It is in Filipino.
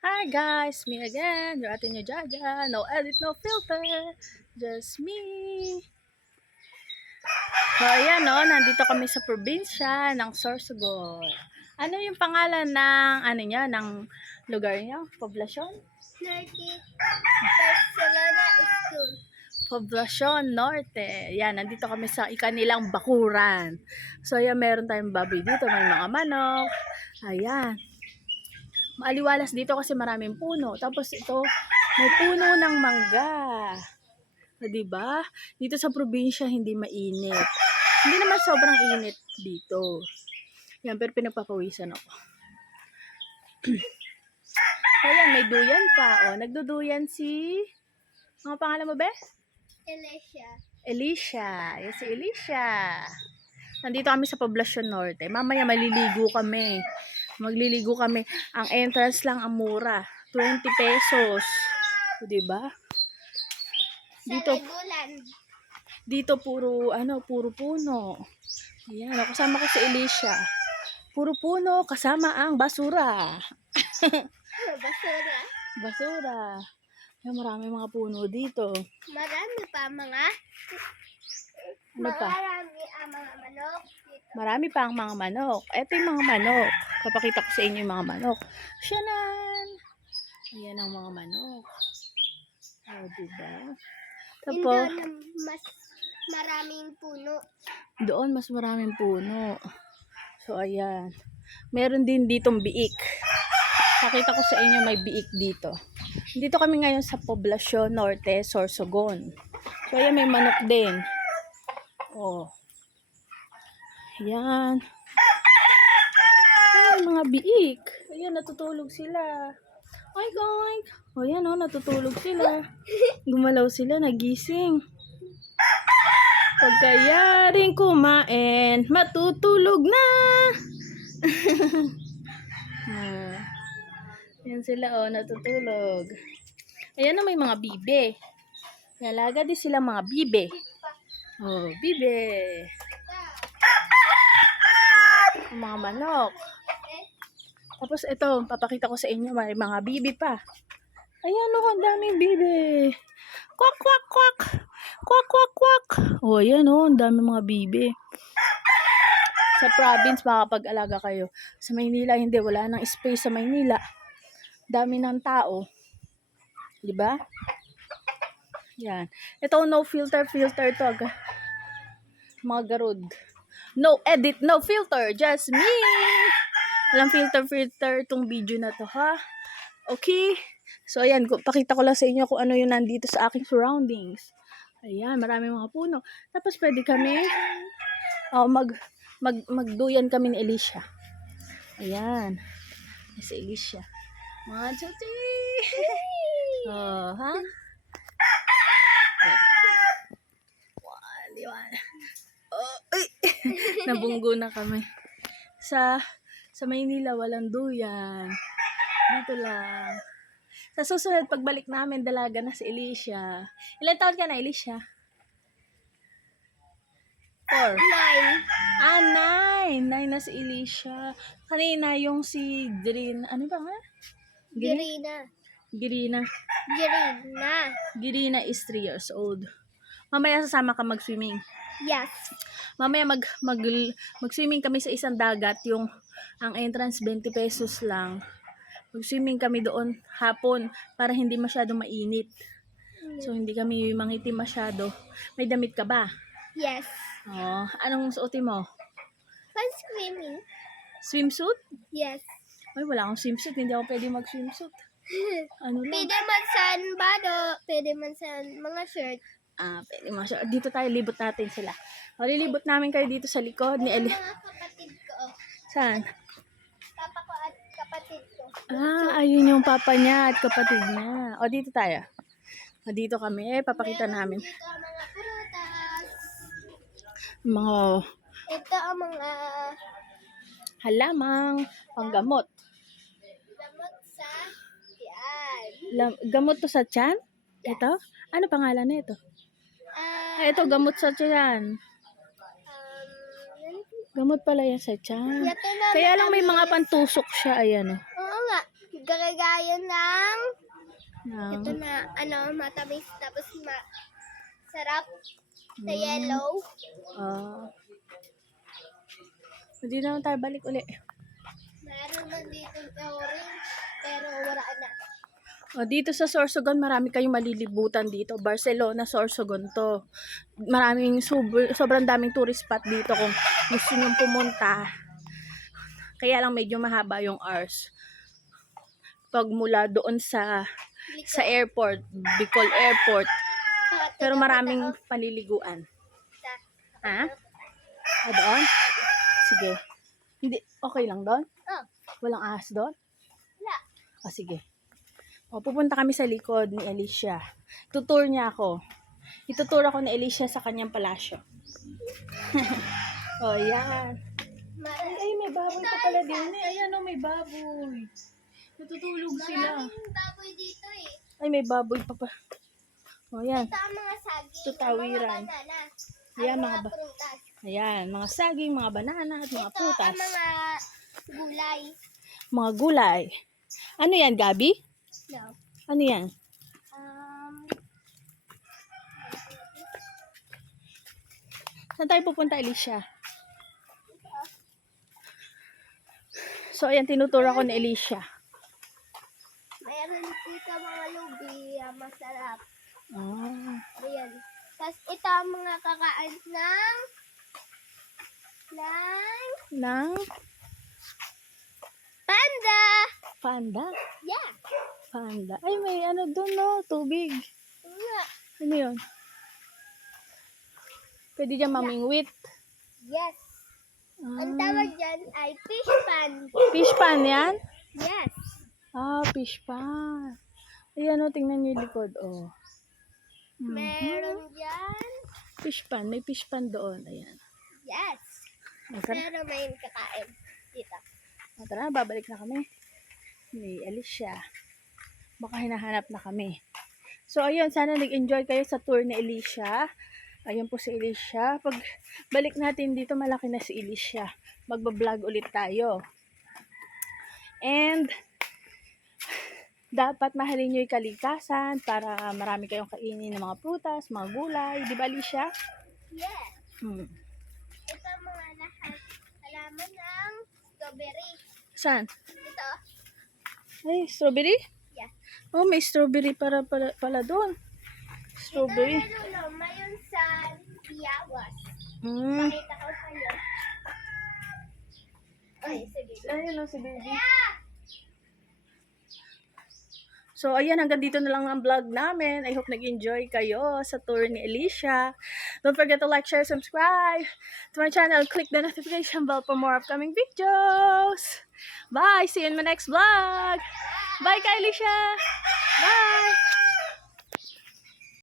Hi guys, me again, your ate nyo Jaja. No edit, no filter. Just me. So ayan no, nandito kami sa probinsya ng Sorsogon. Ano yung pangalan ng ano niya, ng lugar niya? Poblasyon? Barcelona School. Poblasyon Norte. Yan, nandito kami sa ikanilang bakuran. So ayan, meron tayong baboy dito, may mga manok. Ayan. Maaliwalas dito kasi maraming puno. Tapos ito, may puno ng mangga. O, diba? Dito sa probinsya, hindi mainit. Hindi naman sobrang init dito. Yan, pero pinagpapawisan ako. Ayan, may duyan pa. O, nagduduyan si... Ang pangalan mo, be? Alicia. Alicia. Yan si Alicia. Nandito kami sa Poblasyon Norte. Mamaya maliligo kami. Magliligo kami. Ang entrance lang ang mura. 20 pesos. O, diba? Dito, dito puro puno. Ayan, kasama ko si Alicia. Puro puno kasama ang basura. Basura. Basura. Ayan, marami mga puno dito. Marami pa mga Ano pa? Marami ang mga manok dito. Marami pa ang mga manok. Ito yung mga manok. Papakita ko sa inyo yung mga manok. Shanan! Ayan ang mga manok. O, diba? Tapos, Doon mas maraming puno. doon mas maraming puno. So, ayan. Meron din ditong biik. Pakita ko sa inyo may biik dito. Dito kami ngayon sa Poblasyon Norte, Sorsogon. So, ayan, may manok din. Oh. Ayan. Ayan, mga biik. Ayan, natutulog sila. Oink, oink. O, ayan, oh, natutulog sila. Gumalaw sila, nagising. Pagkayaring kumain, matutulog na. Ayan sila, oh, natutulog. Ayan na, may mga bibe. Nalaga din sila mga bibe. Oh, bibe. Mga manok. Tapos ito, papakita ko sa inyo, may mga bibe pa. Ayan, oh, ang daming bibe. Kwak, kwak, kwak. Kwak, kwak, kwak. Oh, ayan, oh, ang daming mga bibe. Sa province, makapag-alaga kayo. Sa Maynila, hindi. Wala nang space sa Maynila. Dami ng tao. Diba? Yan. Ito, no filter to. Mga garod. No edit, no filter. Just me. Walang filter tong video na to, ha? Okay? So, ayan. Pakita ko lang sa inyo kung ano yung nandito sa aking surroundings. Ayan, marami mga puno. Tapos, pwede kami magduyan kami ni Alicia. Ayan. Si Alicia. Mga chuchi! Oh, ha? Liwan. Oh, ay! Nabunggo na kami. Sa Maynila, walang duyan. Dito lang. Sa susunod, pagbalik namin, dalaga na si Alicia. Ilan taon ka na, Alicia? 4. 9. 9 na si Alicia. Kanina yung si Green, ano ba nga? Girina. Girina. Girina is 3 years old. Mamaya sasama ka mag-swimming. Yes. Mamaya mag-swimming kami sa isang dagat, yung ang entrance 20 pesos lang. Mag-swimming kami doon hapon para hindi masyado mainit. So hindi kami mangitim masyado. May damit ka ba? Yes. Oh, anong suotin mo? Fun swimming. Swimsuit? Yes. Ay, wala akong swimsuit. Hindi ako pwede mag-swimsuit. Ano lang? Pwede man sa bado, pwede man sa mga shirt. Pwede mo siya. Dito tayo, libot natin sila. O, lilibot namin kayo dito sa likod ni Eli. Mga kapatid ko. Saan? Papa ko at kapatid ko. Ayun yung papa niya at kapatid niya. O, dito tayo. O, dito kami. Papakita namin. Ito ang mga prutas. Mga Ito ang mga halamang panggamot. gamot sa tiyan. Gamot to sa tiyan? Ito? Ano pangalan na ito? Ito, gamot sa tiyan. Gamot pala yan sa tiyan. Kaya lang may mga pantusok siya. Ayan o. Oo nga. Gagaya ng Ng, ito na matamis tapos sarap na Mm. yellow. Hindi naman tayo balik uli. Meron man dito na orange pero wala na. Dito sa Sorsogon, marami kayong malilibutan dito. Barcelona, Sorsogon to. Maraming sobrang daming tourist spot dito kung gusto nyong pumunta. Kaya lang medyo mahaba yung hours. Pag mula doon sa airport, Bicol Airport. Pero maraming paliliguan. Ha? Doon? Sige. Hindi, okay lang doon? Oh, Walang ahas doon? wala. Sige. Pupunta kami sa likod ni Alicia. Tutour niya ako. Itutour ako ni Alicia sa kanyang palasyo. Yan. Ay, may baboy pa pala din. Ayan may baboy. Natutulog sila. Maraming baboy dito eh. Ay, may baboy pa pa. Yan. Ito ang mga saging, Tutawiran. mga banana, Ayan, ang mga mga prutas. Ayan, mga saging, mga banana, at mga Ito prutas. ang mga gulay. Mga gulay. Ano yan, Gabi? No. Ano yan? Saan tayo pupunta, Alicia? So, ayan, tinuturo ako ni Alicia. Mayroon dito mga lubi, masarap. Ayan. Tapos ito ang mga kakain ng Ng panda. panda. Yeah. Panda. Ay, may ano doon, no? Tubig. Nga. Ano yun? Pwede dyan mamingwit. Yes. Ang tawag dyan ay fish pan. Fish pan yan? Yes. Fish pan. Ayan, tingnan nyo yung likod, Meron dyan. Fish pan. May fish pan doon. Ayan. Yes. Tara, Pero may kakain dito. tara, babalik na kami. Ni Alicia. Baka hinahanap na kami. So, ayun, sana nag-enjoy kayo sa tour ni Alicia. Ayun po si Alicia. Pag balik natin dito, malaki na si Alicia. Magbablog ulit tayo. And, dapat mahalin nyo yung kalikasan para marami kayong kainin ng mga prutas, mga gulay. Di ba, Alicia? Yes. Ito mga lahat. Halaman ng strawberry. Saan? Ito. Ay, strawberry? Yeah. May strawberry pala doon. Strawberry. Ito na dulo. Mayon sa Yawas. Mm. Pakita ko sa'yo. Ay, sige. Ayun si baby. Yeah! So, ayan, hanggang dito na lang ang vlog namin. I hope nag-enjoy kayo sa tour ni Alicia. Don't forget to like, share, subscribe to my channel. Click the notification bell for more upcoming videos. Bye! See you in my next vlog! Bye, Alicia! Bye!